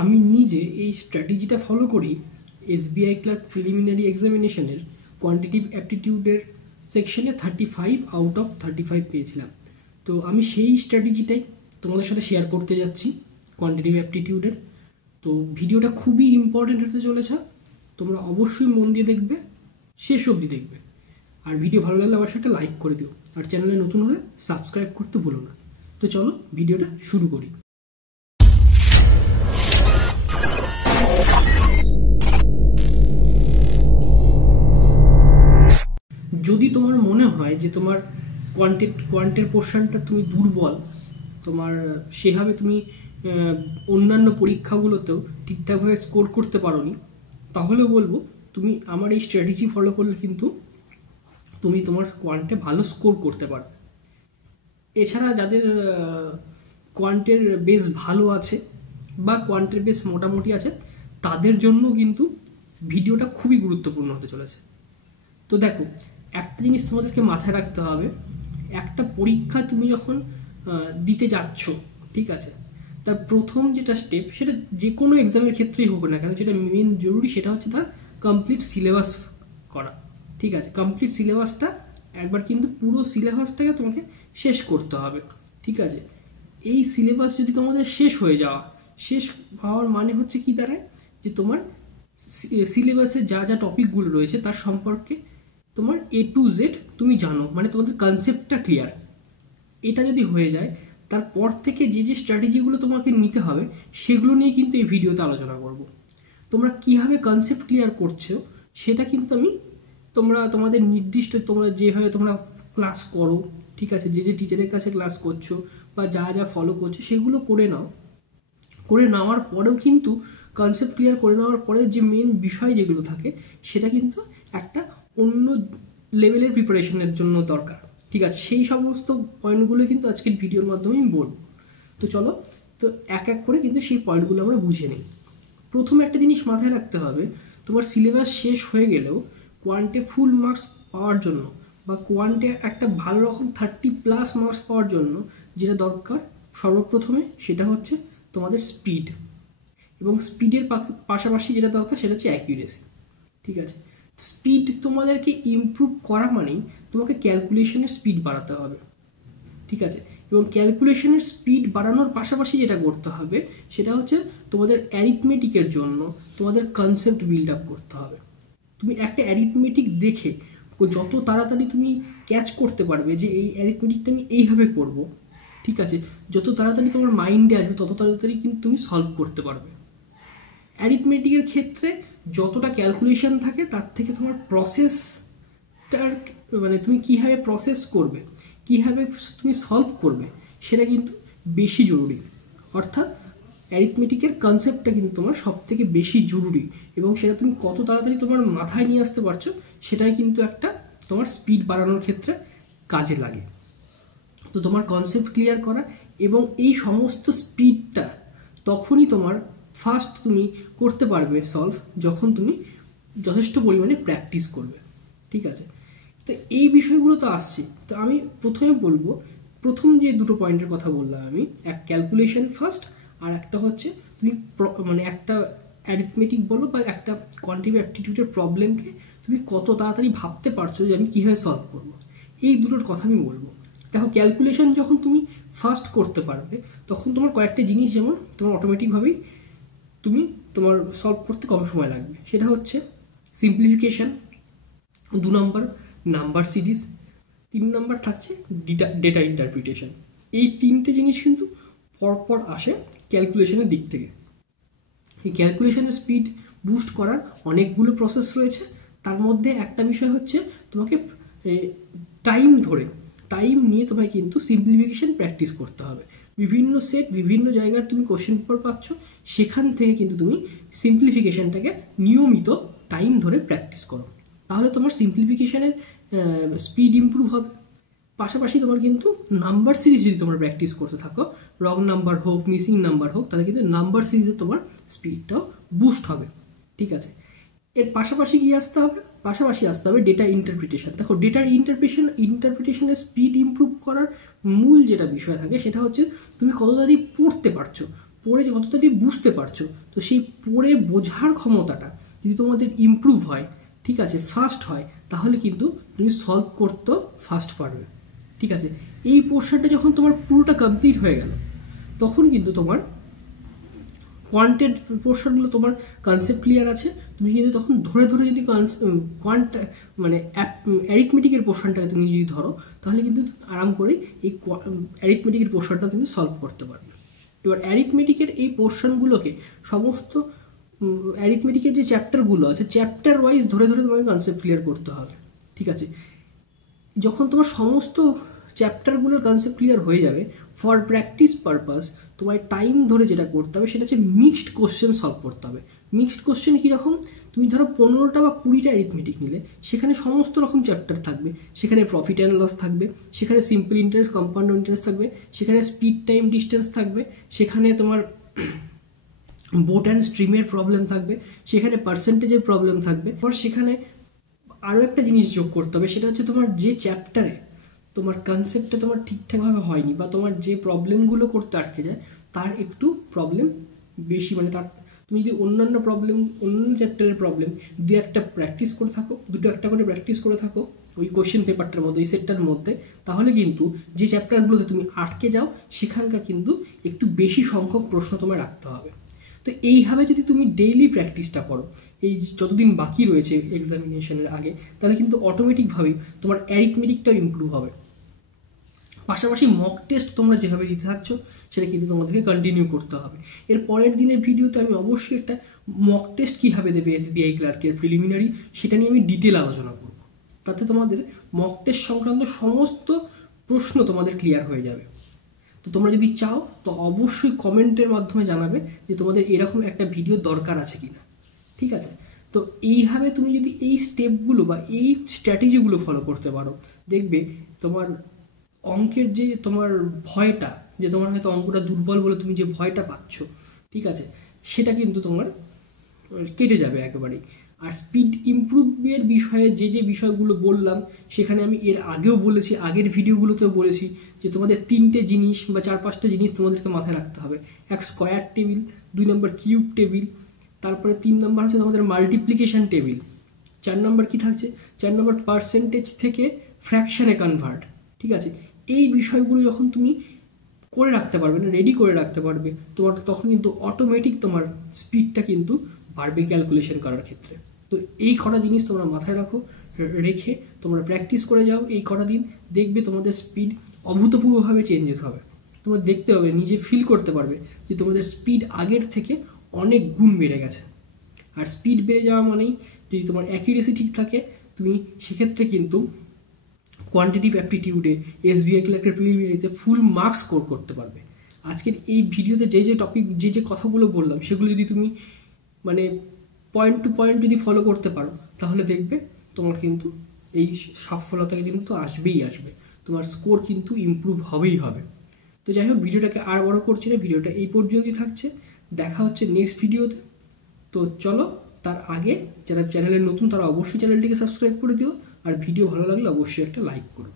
আমি নিজে এই স্ট্র্যাটেজিটা ফলো করি এসবিআই ক্লার্ক প্রিলিমিনারি এক্সামিনেশনের কোয়ান্টিটিভ অ্যাপটিটিউডের সেকশনে 35 আউট অফ 35 পেয়েছিলাম। তো আমি সেই স্ট্র্যাটেজিটাই তোমাদের সাথে শেয়ার করতে যাচ্ছি কোয়ান্টিটিভ অ্যাপটিটিউডের। তো ভিডিওটা খুবই ইম্পর্টেন্ট হতে চলেছে, তোমরা অবশ্যই মন দিয়ে দেখবে, শেষ অবধি দেখবে। আর ভিডিও ভালো লাগলে অবশ্যই একটা লাইক করে দিও, আর চ্যানেলে নতুন হলে সাবস্ক্রাইব করতে ভুলো না। তো চলো ভিডিওটা শুরু করি। যদি তোমার মনে হয় যে তোমার কোয়ান্টের পোর্শনটা তুমি দুর্বল, তোমার সেভাবে তুমি অন্যান্য পরীক্ষাগুলোতেও ঠিকঠাকভাবে স্কোর করতে পারোনি, তাহলে বলবো তুমি আমার এই স্ট্র্যাটেজি ফলো করলে কিন্তু তুমি তোমার কোয়ান্টে ভালো স্কোর করতে পারো। এছাড়া যাদের কোয়ান্টের বেস ভালো আছে বা কোয়ান্টের বেস মোটামুটি আছে, তাদের জন্য কিন্তু ভিডিওটা খুবই গুরুত্বপূর্ণ হতে চলেছে। তো দেখো, একটা জিনিস তোমাদেরকে মাথায় রাখতে হবে, একটা পরীক্ষা তুমি যখন দিতে যাচ্ছ, ঠিক আছে, তার প্রথম যেটা স্টেপ, সেটা যে কোনো এক্সামের ক্ষেত্রেই হোক না কেন, যেটা মেন জরুরি সেটা হচ্ছে তার কমপ্লিট সিলেবাস করা। ঠিক আছে, কমপ্লিট সিলেবাসটা একবার কিন্তু পুরো সিলেবাসটাকে তোমাকে শেষ করতে হবে। ঠিক আছে, এই সিলেবাস যদি তোমাদের শেষ হওয়ার মানে হচ্ছে কি দাঁড়ায়, যে তোমার সিলেবাসে যা যা টপিকগুলো রয়েছে তার সম্পর্কে তোমার A to Z তুমি জানো, মানে তোমাদের কনসেপ্টটা ক্লিয়ার। এটা যদি হয়ে যায়, তারপর থেকে যে যে স্ট্র্যাটেজিগুলো তোমাকে নিতে হবে সেগুলো নিয়ে কিন্তু এই ভিডিওতে আলোচনা করব। তোমরা কীভাবে কনসেপ্ট ক্লিয়ার করছো সেটা কিন্তু আমি তোমাদের নির্দিষ্ট তোমরা যেভাবে তোমরা ক্লাস করো, ঠিক আছে, যে যে টিচারের কাছে ক্লাস করছো বা যা যা ফলো করছো সেগুলো করে নেওয়ার পরেও কিন্তু কনসেপ্ট ক্লিয়ার করে নেওয়ার পরে যে মেন বিষয় যেগুলো থাকে সেটা কিন্তু একটা অন্য লেভেলের প্রিপারেশনের জন্য দরকার। ঠিক আছে, সেই সমস্ত পয়েন্টগুলো কিন্তু আজকের ভিডিওর মাধ্যমে আমি বলবো। তো চলো, তো এক এক করে কিন্তু সেই পয়েন্টগুলো আমরা বুঝে নিই। প্রথমে একটা জিনিস মাথায় রাখতে হবে, তোমার সিলেবাস শেষ হয়ে গেলেও কোয়ান্টে ফুল মার্কস পাওয়ার জন্য বা কোয়ান্টে একটা ভালো রকম 30+ মার্কস পাওয়ার জন্য যেটা দরকার সর্বপ্রথমে সেটা হচ্ছে তোমাদের স্পিড, এবং স্পিডের পাশাপাশি যেটা দরকার সেটা হচ্ছে অ্যাকিউরেসি। ঠিক আছে, স্পিড তোমাদেরকে ইমপ্রুভ করা মানেই তোমাকে ক্যালকুলেশনের স্পিড বাড়াতে হবে। ঠিক আছে, এবং ক্যালকুলেশনের স্পিড বাড়ানোর পাশাপাশি যেটা করতে হবে সেটা হচ্ছে তোমাদের অ্যারিথমেটিকের জন্য তোমাদের কনসেপ্ট বিল্ড আপ করতে হবে। তুমি একটা অ্যারিথমেটিক দেখে যত তাড়াতাড়ি তুমি ক্যাচ করতে পারবে যে এই অ্যারিথমেটিকটা আমি এইভাবে করব, ঠিক আছে, যত তাড়াতাড়ি তোমার মাইন্ডে আসবে তত তাড়াতাড়ি কিন্তু তুমি সলভ করতে পারবে। অ্যারিথমেটিকের ক্ষেত্রে যতটা ক্যালকুলেশন থাকে তার থেকে তোমার প্রসেসটার, মানে তুমি কীভাবে প্রসেস করবে, কীভাবে তুমি সলভ করবে সেটা কিন্তু বেশি জরুরি। অর্থাৎ অ্যারিথমেটিকের কনসেপ্টটা কিন্তু তোমার সব থেকে বেশি জরুরি, এবং সেটা তুমি কত তাড়াতাড়ি তোমার মাথায় নিয়ে আসতে পারছো সেটাই কিন্তু একটা তোমার স্পিড বাড়ানোর ক্ষেত্রে কাজে লাগে। তো তোমার কনসেপ্ট ক্লিয়ার করা এবং এই সমস্ত স্পিডটা তখনই তোমার ফার্স্ট তুমি করতে পারবে সলভ, যখন তুমি যথেষ্ট পরিমাণে প্র্যাকটিস করবে। ঠিক আছে, তো এই বিষয়গুলো তো আসছে। তো আমি প্রথমে বলবো, প্রথম যে দুটো পয়েন্টের কথা বললাম আমি, এক ক্যালকুলেশন ফার্স্ট, আর একটা হচ্ছে তুমি মানে একটা অ্যারিথমেটিক বলো বা একটা কোয়ান্টিটিভ অ্যাপটিটিউডের প্রবলেমকে তুমি কত তাড়াতাড়ি ভাবতে পারছো যে আমি কীভাবে সলভ করবো, এই দুটোর কথা আমি বলবো। দেখো, ক্যালকুলেশন যখন তুমি ফার্স্ট করতে পারবে তখন তোমার কয়েকটা জিনিস যেমন তোমার অটোমেটিকভাবেই তোমার সলভ করতে কম সময় লাগবে। সেটা হচ্ছে সিম্পলিফিকেশান, 2 নম্বর নাম্বার সিরিজ, 3 নম্বর থাকছে ডেটা ইন্টারপ্রিটেশন। এই তিনটে জিনিস কিন্তু পরপর আসে ক্যালকুলেশনের দিক থেকে। এই ক্যালকুলেশনের স্পিড বুস্ট করার অনেকগুলো প্রসেস রয়েছে। তার মধ্যে একটা বিষয় হচ্ছে তোমাকে টাইম নিয়ে তোমায় কিন্তু সিম্পলিফিকেশান প্র্যাকটিস করতে হবে। বিভিন্ন সেট, বিভিন্ন জায়গার তুমি কোশ্চেন পেপার পাচ্ছ, সেখান থেকে কিন্তু তুমি সিম্পলিফিকেশানটাকে নিয়মিত টাইম ধরে প্র্যাকটিস করো, তাহলে তোমার সিম্পলিফিকেশানের স্পিড ইমপ্রুভ হবে। পাশাপাশি তোমার কিন্তু নাম্বার সিরিজ যদি তোমরা প্র্যাকটিস করতে থাকো, রং নাম্বার হোক, মিসিং নাম্বার হোক, তাহলে কিন্তু নাম্বার সিরিজে তোমার স্পিডটাও বুস্ট হবে। ঠিক আছে, এর পাশাপাশি কি আসতে হবে, ডেটা ইন্টারপ্রিটেশন। দেখো, ডেটা ইন্টারপ্রিটেশনের স্পিড ইমপ্রুভ করার মূল যেটা বিষয় থাকে সেটা হচ্ছে তুমি কত তাড়াতাড়ি পড়তে পারছো। পড়ে যতটা বুঝতে পারছো, তো সেই পড়ে বোঝার ক্ষমতাটা যদি তোমাদের ইমপ্রুভ হয়, ঠিক আছে, ফাস্ট হয়, তাহলে কিন্তু তুমি সলভ করতেও ফাস্ট পারবে। ঠিক আছে, এই পোর্শনটা যখন তোমার পুরোটা কমপ্লিট হয়ে গেল, তখন কিন্তু তোমার কোয়ান্টের পোর্শনগুলো তোমার কনসেপ্ট ক্লিয়ার আছে, তুমি কিন্তু তখন ধরে ধরে যদি কোয়ান্ট মানে অ্যারিথমেটিকের পোর্শনটাকে তুমি যদি ধরো, তাহলে কিন্তু আরাম করেই এই অ্যারিথমেটিকের পোর্শনটা কিন্তু সলভ করতে পারবে। এবার অ্যারিথমেটিকের এই পোর্শনগুলোকে সমস্ত অ্যারিথমেটিকের যে চ্যাপ্টারগুলো আছে, চ্যাপ্টার ওয়াইজ ধরে ধরে তোমাকে কনসেপ্ট ক্লিয়ার করতে হবে। ঠিক আছে, যখন তোমার সমস্ত চ্যাপ্টারগুলোর কনসেপ্ট ক্লিয়ার হয়ে যাবে, ফর প্র্যাকটিস পারপাস তোমার টাইম ধরে যেটা করতে হবে সেটা হচ্ছে মিক্সড কোশ্চেন সলভ করতে হবে। মিক্সড কোশ্চেন কীরকম, তুমি ধরো 15টা বা 20টা অ্যারিথমেটিক নিলে, সেখানে সমস্ত রকম চ্যাপ্টার থাকবে, সেখানে প্রফিট অ্যান্ড লস থাকবে, সেখানে সিম্পল ইন্টারেস্ট, কম্পাউন্ড ইন্টারেস্ট থাকবে, সেখানে স্পিড টাইম ডিস্টেন্স থাকবে, সেখানে তোমার বোট অ্যান্ড স্ট্রিমের প্রবলেম থাকবে, সেখানে পার্সেন্টেজের প্রবলেম থাকবে। আর সেখানে আরও একটা জিনিস যোগ করতে হবে, সেটা হচ্ছে তোমার যে চ্যাপ্টারে তোমার কনসেপ্টটা তোমার ঠিকঠাকভাবে হয়নি বা তোমার যে প্রবলেমগুলো করতে আটকে যায় তার একটু প্রবলেম বেশি, মানে তার তুমি যদি অন্যান্য চ্যাপ্টারের প্রবলেম দু একটা প্র্যাকটিস করে থাকো, দুটো একটা করে প্র্যাকটিস করে থাকো ওই কোশ্চেন পেপারটার মধ্যে, ওই সেটটার মধ্যে, তাহলে কিন্তু যে চ্যাপ্টারগুলোতে তুমি আটকে যাও সেখানকার কিন্তু একটু বেশি সংখ্যক প্রশ্ন তোমায় রাখতে হবে। তো এইভাবে যদি তুমি ডেইলি প্র্যাকটিসটা করো এই যতদিন বাকি রয়েছে এক্সামিনেশনের আগে, তাহলে কিন্তু অটোমেটিকভাবেই তোমার অ্যারিথমেটিকটাও ইমপ্রুভ হবে। পাশাপাশি মক টেস্ট তোমরা যেভাবে দিতে থাকছো সেটা কিন্তু তোমাদেরকে কন্টিনিউ করতে হবে। এর পরের দিনের ভিডিওতে আমি অবশ্যই একটা মক টেস্ট কীভাবে দেবে এসবিআই ক্লার্কের প্রিলিমিনারি, সেটা নিয়ে আমি ডিটেল আলোচনা করব। তাতে তোমাদের মক টেস্ট সংক্রান্ত সমস্ত প্রশ্ন তোমাদের ক্লিয়ার হয়ে যাবে। তো তোমরা যদি চাও তো অবশ্যই কমেন্টের মাধ্যমে জানাবে যে তোমাদের এরকম একটা ভিডিও দরকার আছে কিনা। ঠিক আছে, তো এইভাবে তুমি যদি এই স্টেপগুলো বা এই স্ট্র্যাটেজিগুলো ফলো করতে পারো, দেখবে তোমার অঙ্কের যে তোমার ভয়টা, যে তোমার হয়তো অঙ্কটা দুর্বল বলে তুমি যে ভয়টা পাচ্ছ, ঠিক আছে, সেটা কিন্তু তোমার কেটে যাবে একেবারেই। আর স্পিড ইমপ্রুভের বিষয়ে যে যে বিষয়গুলো বললাম, সেখানে আমি এর আগেও বলেছি, আগের ভিডিওগুলোতেও বলেছি যে তোমাদের 3টে জিনিস বা 4-5টা জিনিস তোমাদেরকে মাথায় রাখতে হবে। এক স্কোয়ার টেবিল, 2 নম্বর কিউব টেবিল, তারপরে 3 নম্বর হচ্ছে তোমাদের মাল্টিপ্লিকেশন টেবিল, 4 নম্বর কী থাকছে, 4 নম্বর পার্সেন্টেজ থেকে ফ্র্যাকশানে কনভার্ট। ঠিক আছে, এই বিষয়গুলো যখন তুমি করে রাখতে পারবে না, রেডি করে রাখতে পারবে, তোমার তখন কিন্তু অটোমেটিক তোমার স্পিডটা কিন্তু বাড়বে ক্যালকুলেশন করার ক্ষেত্রে। তো এই কটা জিনিস তোমরা মাথায় রাখো, রেখে তোমরা প্র্যাকটিস করে যাও এই কটা দিন, দেখবে তোমাদের স্পিড অভূতপূর্বভাবে চেঞ্জেস হবে। তোমরা দেখতে হবে, নিজে ফিল করতে পারবে যে তোমাদের স্পিড আগের থেকে অনেক গুণ বেড়ে গেছে। আর স্পিড বেড়ে যাওয়া মানেই যদি তোমার অ্যাকিউরেসি ঠিক থাকে, তুমি সেক্ষেত্রে কিন্তু কোয়ান্টিটিভ অ্যাপটিটিউডে এসবিআই ক্লার্কের প্রিলিমিনারিতে ফুল মার্কস স্কোর করতে পারবে। আজকের এই ভিডিওতে যে যে টপিক, যে যে কথাগুলো বললাম, সেগুলো যদি তুমি মানে পয়েন্ট টু পয়েন্ট যদি ফলো করতে পারো, তাহলে দেখবে তোমার কিন্তু এই সফলতা কিন্তু আসবেই আসবে, তোমার স্কোর কিন্তু ইমপ্রুভ হবেই হবে। তো যাই হোক, ভিডিওটাকে আর বড় করছি না, ভিডিওটা এই পর্যন্তই থাকছে, দেখা হচ্ছে নেক্সট ভিডিওতে। তো চলো, তার আগে যারা চ্যানেলে নতুন তারা অবশ্যই চ্যানেলটিকে সাবস্ক্রাইব করে দিও, আর ভিডিও ভালো লাগলে অবশ্যই একটা লাইক করো।